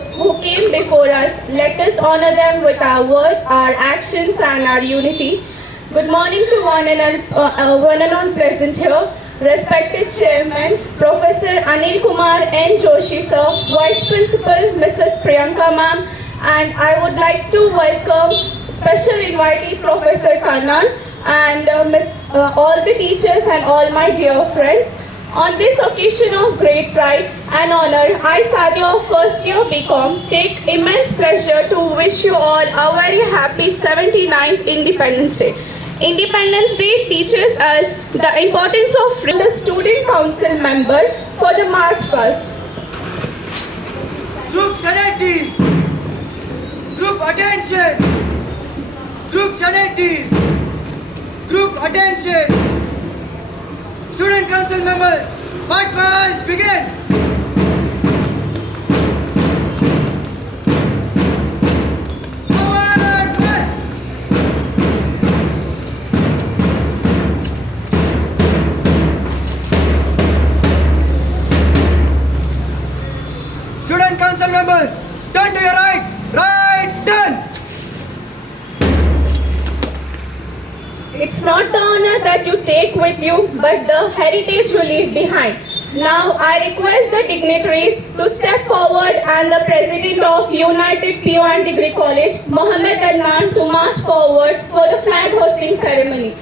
those who came before us. Let us honor them with our words, our actions, and our unity. Good morning to one and all present here. Respected Chairman, Professor Anil Kumar N. Joshi Sir, Vice Principal Mrs. Priyanka Ma'am, and I would like to welcome special invitee Professor Kannan and all the teachers and all my dear friends. On this occasion of great pride and honor, I, Sadia of first year BCom, take immense pleasure to wish you all a very happy 79th Independence Day. Independence Day teaches us the importance of the student council member for the March past. Group serenity. Group attention. Group serenity. Group attention. Student council members, march past, begin. Forward, march. Student council members, turn to your right, right, turn. It's not the honor that you take with you, but the heritage you leave behind. Now I request the dignitaries to step forward and the President of United PO and Degree College, Mohammed Adnan, to march forward for the flag hosting ceremony.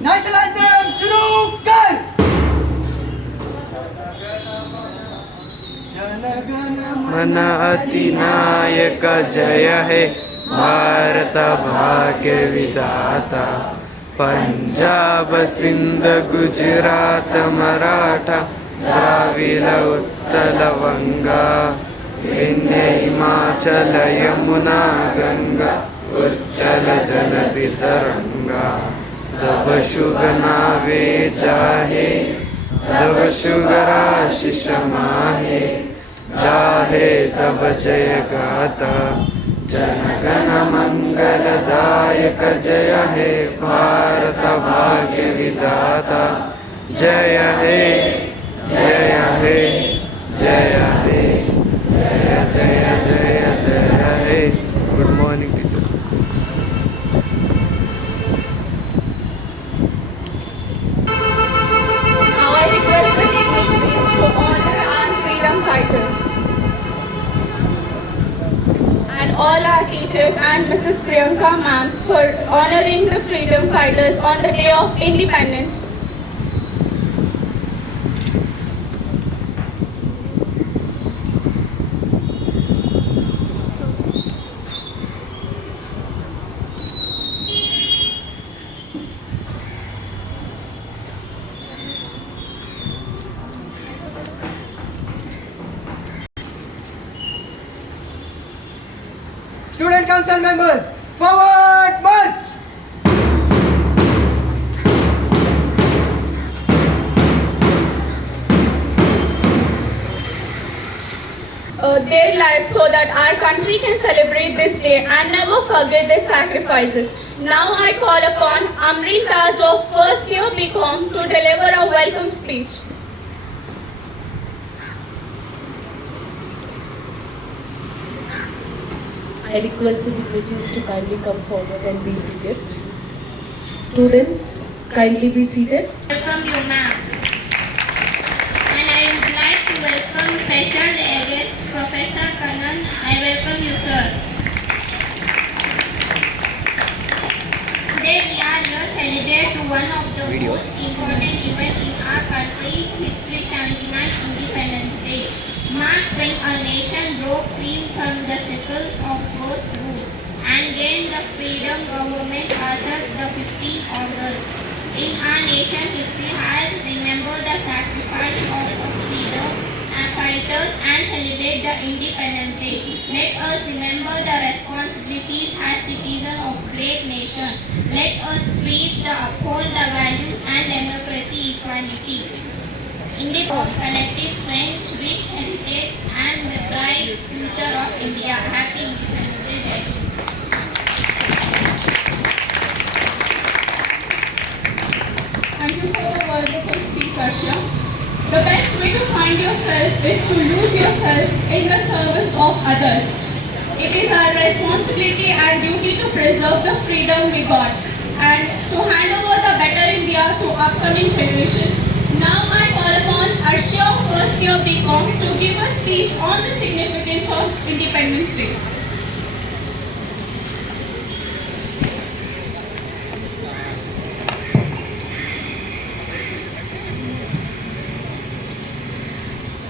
National anthem, शुरू कर. मन अधिनायक जय हे भारत भाग्य विधाता पंजाब सिंध गुजरात मराठा द्राविड़ उत्कल वंगा विंध्य हिमाचल यमुना गंगा उच्चल जलधि तरंगा तब शुभ नावे जाहे तब शुभ आशीष माहे जाहे तब जय गाता जन गण मंगलदायक जय हे भारत भाग्य विधाता जय हे जय हे जय हे जय जय जय जय हे. Good morning teacher. Now I request the dignitaries to honor our freedom fighters and all our teachers and Mrs. Priyanka ma'am for honoring the freedom fighters on the day of independence. Student council members, forward, march. Their lives so that our country can celebrate this day and never forget their sacrifices. Now I call upon Amreen Taj of first year BCom to deliver a welcome speech. I request the dignitaries to kindly come forward and be seated. Students, kindly be seated. Welcome you, ma'am. And I would like to welcome special guest Professor Kannan. I welcome you, sir. Today we are here celebrate to one of the most important events in our country history, 79th Independence Day. March when our nation broke free from the shackles of both rule and gained the freedom government as of the 15th August. In our nation history has remembered the sacrifice of the freedom and fighters and celebrate the Independence Day. Let us remember the responsibilities as citizens of great nation. Let us strive to uphold the values and democracy equality. India of collective strength, rich heritage and the bright future of India. Happy Independence Day. Jai Hind. Thank you for the wonderful speech, Arsha. The best way to find yourself is to lose yourself in the service of others. It is our responsibility and duty to preserve the freedom we got and to hand over the better India to upcoming generations. Now I call upon Arsha of first year BCom to give a speech on the significance of Independence Day.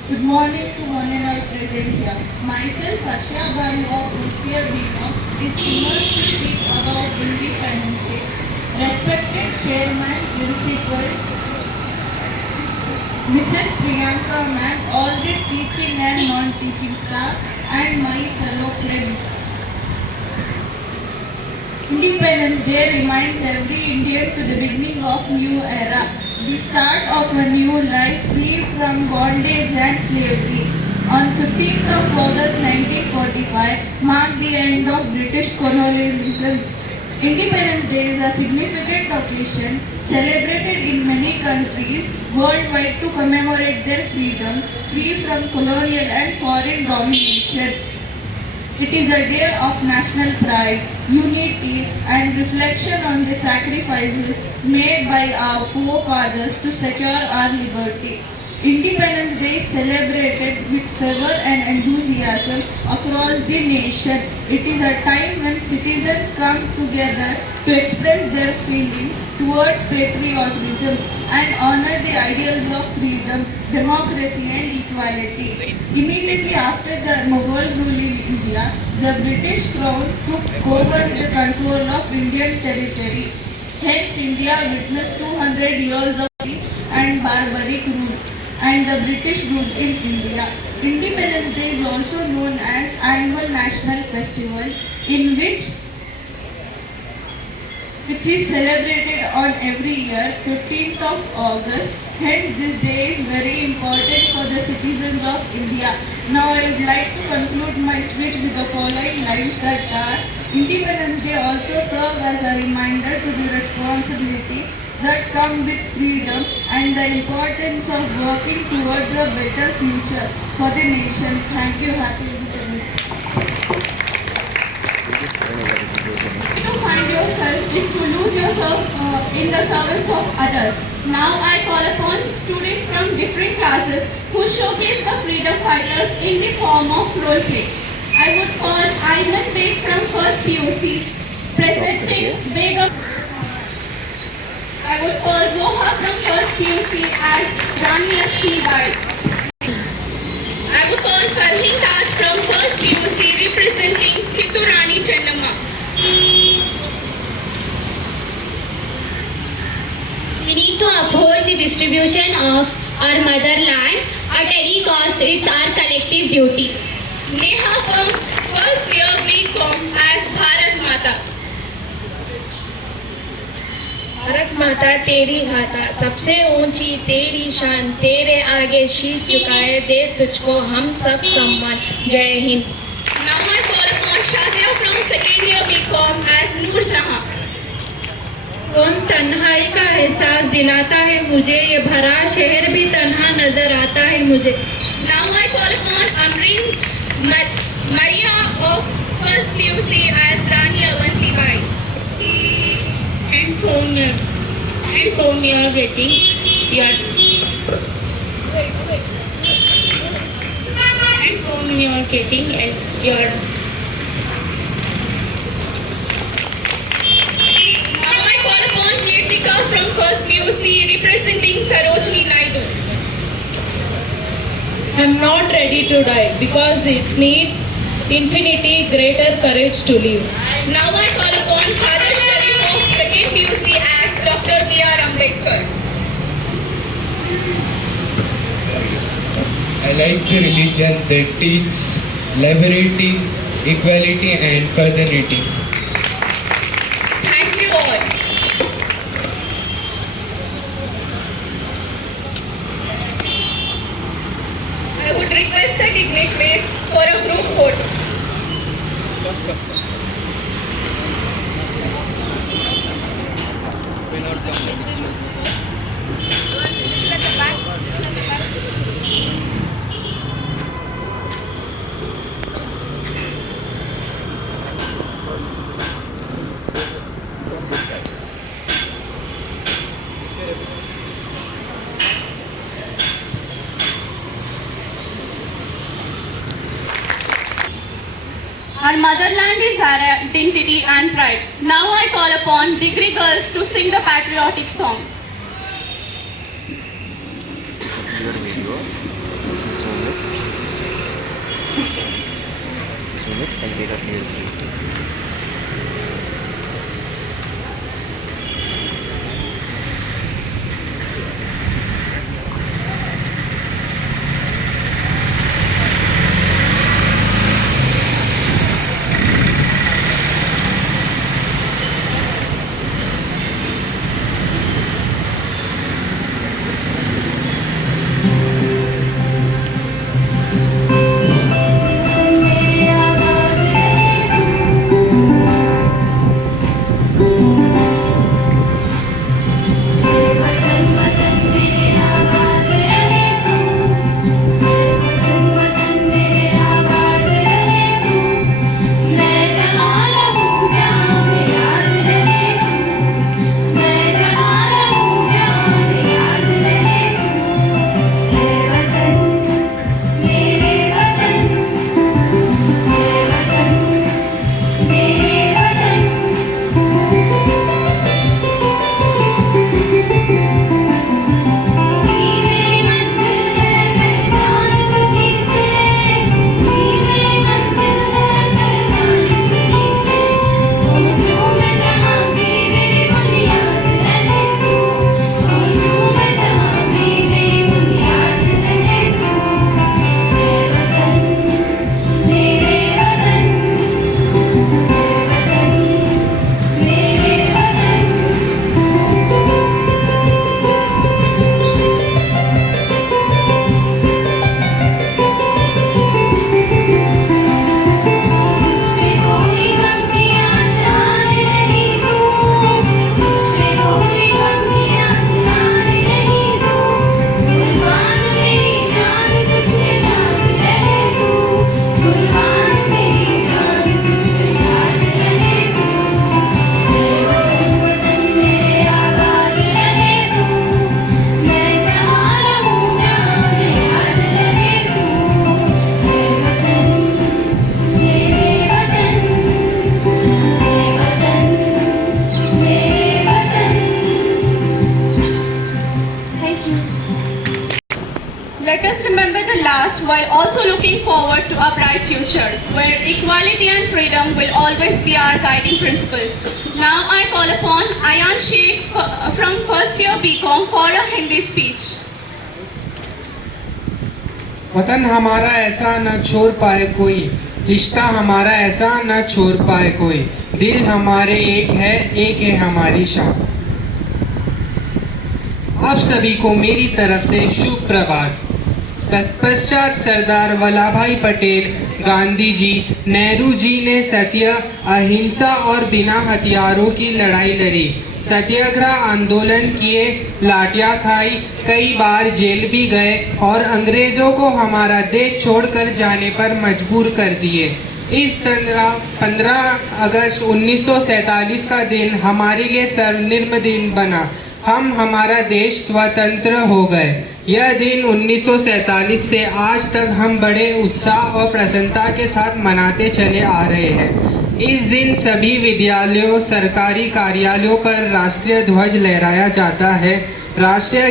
Good morning to one and all present here. Myself, Arsha Banu of first year BCom, is immersed to speak about Independence Day. Respected Chairman, Principal, Mrs. Priyanka Ma'am, all the teaching and non-teaching staff, and my fellow friends. Independence Day reminds every Indian to the beginning of new era, the start of a new life free from bondage and slavery. On 15th of August 1945 marked the end of British colonialism. Independence Day is a significant occasion celebrated in many countries worldwide to commemorate their freedom, free from colonial and foreign domination. It is a day of national pride, unity and reflection on the sacrifices made by our forefathers to secure our liberty. Independence Day is celebrated with fervor and enthusiasm across the nation. It is a time when citizens come together to express their feeling towards patriotism and honor the ideals of freedom, democracy and equality. Immediately after the Mughal rule in India, the British Crown took over the control of Indian territory. Hence, India witnessed 200 years of and barbaric rule and the British rule in India. Independence Day is also known as annual national festival in which is celebrated on every year 15th of August. Hence this day is very important for the citizens of India. Now I would like to conclude my speech with the following lines that are: Independence Day also serves as a reminder to the responsibility that come with freedom and the importance of working towards a better future for the nation. Thank you. Happy Independence Day. To find yourself is to lose yourself in the service of others. Now I call upon students from different classes who showcase the freedom fighters in the form of role play. I would call Ayman Beg from first PUC, presenting Begum. I would call Zoha from first PUC as Rani Ashibai. I would call Farhin Taj from first PUC representing Kitturani Chennamma. We need to uphold the distribution of our motherland at any cost. It's our collective duty. Neha from first year BCom as Bharat Mata. Bharat माता तेरी गाथा सबसे ऊंची तेरी शान तेरे आगे शीश झुकाए दे तुझको हम सब सम्मान जय Hind. Now I call upon Shazia from second year BCom as Noor Jahan. कौन तन्हाई का एहसास दिलाता है मुझे ये भरा शहर भी तन्हा नजर आता है मुझे. Now I call upon Amreen Maria of first PUC as Rani Avanti Bai. Handphone you are getting your handphone you are getting and your Now I call upon Kirtika from first PUC representing Sarojini Naidu. I am not ready to die because it needs infinity greater courage to live. Now I call upon Father Sharif of 2nd PUC as Dr. B.R. Ambedkar. I like the religion that teaches liberty, equality and fraternity. Thank you all. I would request the dignitaries for a group photo. Our motherland is our identity and pride. Now I call upon degree girls to sing the patriotic song. Let us remember the last while also looking forward to a bright future, where equality and freedom will always be our guiding principles. Now I call upon Ayan Sheikh from first year BCom for a Hindi speech. वतन हमारा ऐसा न छोड़ पाए कोई, रिश्ता हमारा ऐसा न छोड़ पाए कोई, दिल हमारे एक है हमारी शान। आप सभी को मेरी तरफ से शुभ प्रभात। तत्पश्चात सरदार वल्लभ भाई पटेल, गांधी जी, नेहरू जी ने सत्य, अहिंसा और बिना हथियारों की लड़ाई लड़ी, सत्याग्रह आंदोलन किए, लाठियां खाई, कई बार जेल भी गए और अंग्रेजों को हमारा देश छोड़कर जाने पर मजबूर कर दिए। इस 15 अगस्त 1947 का दिन हमारे लिए स्वर्णिम दिन बना। हमारा देश स्वतंत्र हो गए। यह दिन 1947 से आज तक हम बड़े उत्साह और प्रसन्नता के साथ मनाते चले आ रहे हैं। इस दिन सभी विद्यालयों, सरकारी कार्यालयों पर राष्ट्रीय ध्वज लहराया जाता है, राष्ट्रीय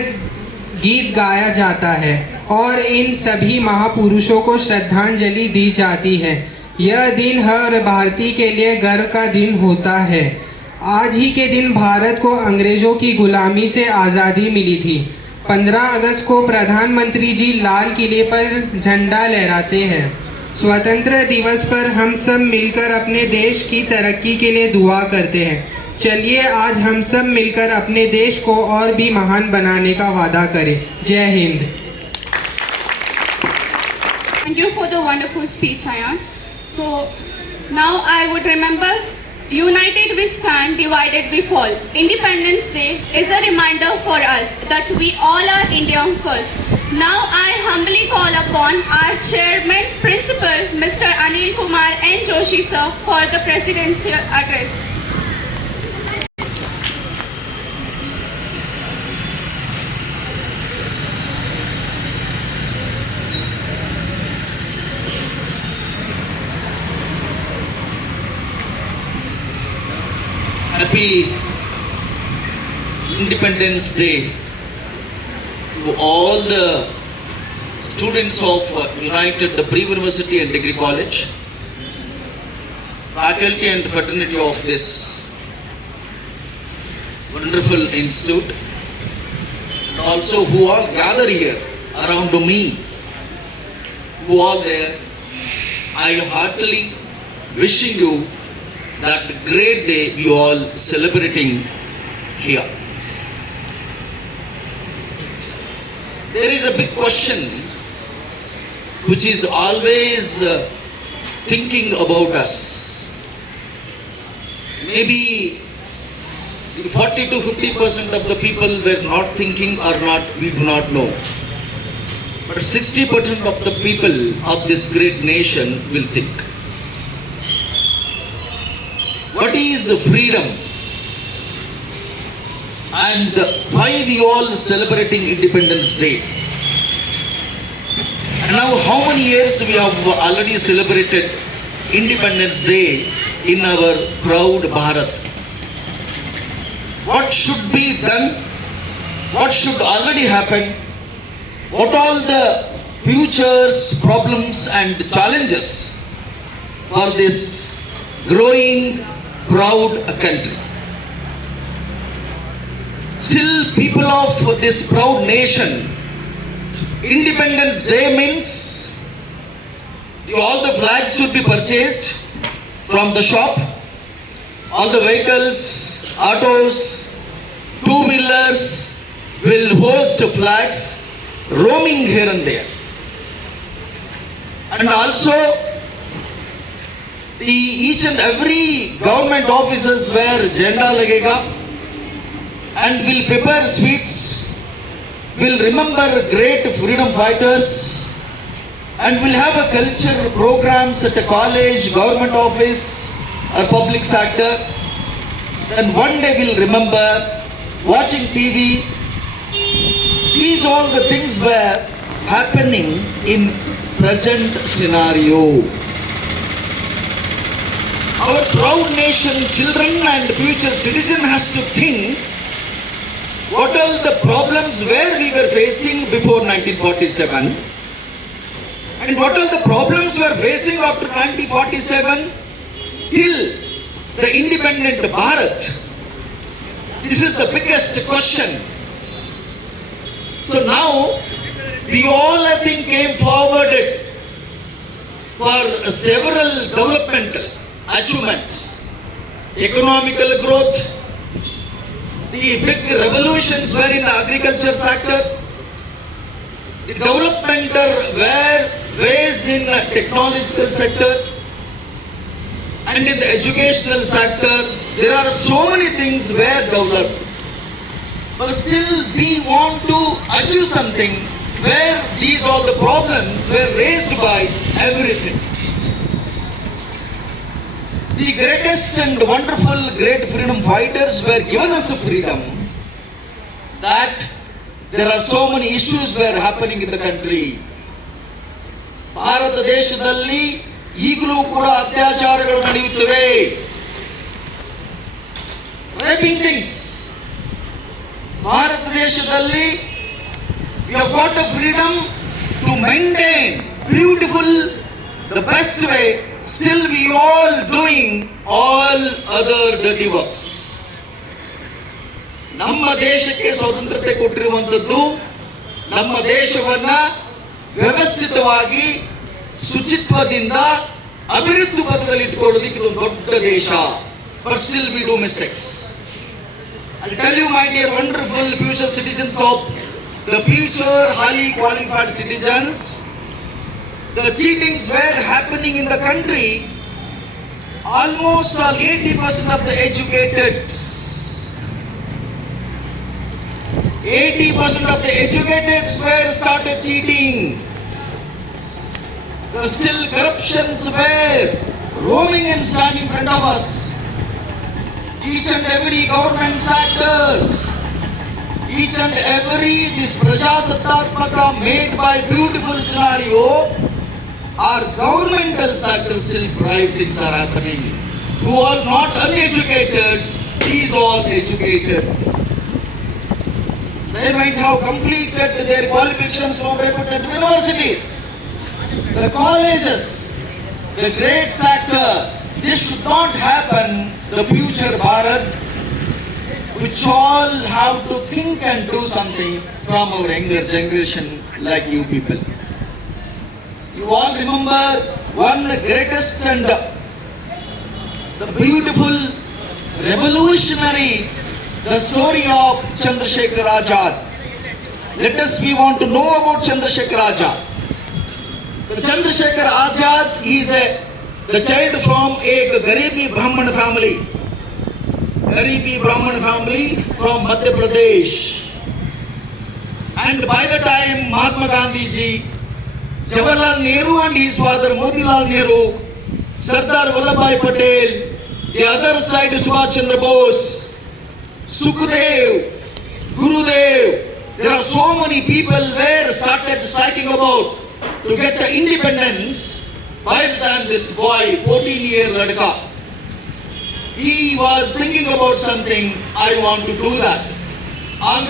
गीत गाया जाता है और इन सभी महापुरुषों को श्रद्धांजलि दी जाती है। यह दिन हर भारतीय के लिए गर्व का दिन होता है। आज ही के दिन भारत को अंग्रेजों की गुलामी से आज़ादी मिली थी। 15 अगस्त को प्रधानमंत्री जी लाल किले पर झंडा लहराते हैं। स्वतंत्र दिवस पर हम सब मिलकर अपने देश की तरक्की के लिए दुआ करते हैं। चलिए आज हम सब मिलकर अपने देश को और भी महान बनाने का वादा करें। जय Hind. Thank you for the wonderful speech, Ayan. So now I would remember, united we stand, divided we fall. Independence Day is a reminder for us that we all are Indian first. Now I humbly call upon our chairman, principal, Mr. Anil Kumar N. Joshi sir, for the presidential address. Happy Independence Day to all the students of United Pre-University and Degree College, faculty and fraternity of this wonderful institute, and also who all gather here around me, who all there. I heartily wishing you that great day you all celebrating here. There is a big question which is always thinking about us. Maybe 40 to 50% of the people were not thinking or not, we do not know. But 60% of the people of this great nation will think. What is freedom? And why we all celebrating Independence Day? And now how many years we have already celebrated Independence Day in our proud Bharat? What should be done? What should already happen? What all the futures, problems and challenges for this growing proud country? Still, people of this proud nation, Independence Day means all the flags should be purchased from the shop, all the vehicles, autos, two-wheelers will host flags roaming here and there. And also, each and every government offices where jhanda lagega and will prepare sweets, will remember great freedom fighters, and will have a culture programs at a college, government office or public sector. Then one day we'll remember watching TV. These all the things were happening in present scenario. Our proud nation, children and future citizen has to think what are the problems where we were facing before 1947 and what are the problems we are facing after 1947 till the independent Bharat. This is the biggest question. So now we all I think came forward for several developmental achievements, economical growth, the big revolutions were in the agriculture sector, the development were ways in the technological sector, and in the educational sector. There are so many things were developed. But still we want to achieve something where these all the problems were raised by everything. The greatest and wonderful great freedom fighters were given us the freedom that there are so many issues were happening in the country. Bharat ದೇಶದಲ್ಲಿ ಈಗಲೂ ಕೂಡ ಅತ್ಯಾಚಾರಗಳು ನಡೆಯುತ್ತಿವೆ. Raping things. Bharat ದೇಶದಲ್ಲಿ we have got a freedom to maintain beautiful, the best way, still we all doing all other dirty works. ನಮ್ಮ ದೇಶಕ್ಕೆ ಸ್ವಾತಂತ್ರ್ಯತೆ ಕೊಟ್ಟಿರುವಂತದ್ದು ನಮ್ಮ ದೇಶವನ್ನ ವ್ಯವಸ್ಥಿತವಾಗಿ ಶುಚಿತ್ವದಿಂದ ಅಭಿವೃದ್ಧಿ ಪಥದಲ್ಲಿ ಇಟ್ಕೊಳ್ಳೋದಕ್ಕೆ ಇದೊಂದು ದೊಡ್ಡ ದೇಶ. But still we do mistakes. I'll tell you, my dear wonderful future citizens of the future highly qualified citizens, the cheatings were happening in the country. Almost all 80% of the educated, 80% of the educated were started cheating. There are still corruptions were roaming and standing in front of us. Each and every government sectors, each and every this Prajasatatmaka made by beautiful scenario, our governmental sectors still private things are happening. Who are not uneducated, these all educated. They might have completed their qualifications from reputed universities, the colleges, the great sector. This should not happen. The future Bharat, which all have to think and do something from our younger generation like you people. You all remember one greatest and the beautiful revolutionary, the story of Chandrasekhar Azad. Let us, we want to know about Chandrasekhar Azad. The Chandrasekhar Azad is the child from a Garibi Brahman family. Garibi Brahman family from Madhya Pradesh. And by the time Mahatma Gandhi ji, Jawaharlal Nehru and his father Motilal Nehru, Sardar Vallabhbhai Patel, the other side Subhash Chandra Bose, Sukhdev, Gurudev, there are so many people were started striking about to get the independence. By the time this boy, 14-year ladka, he was thinking about something, I want to do that. Always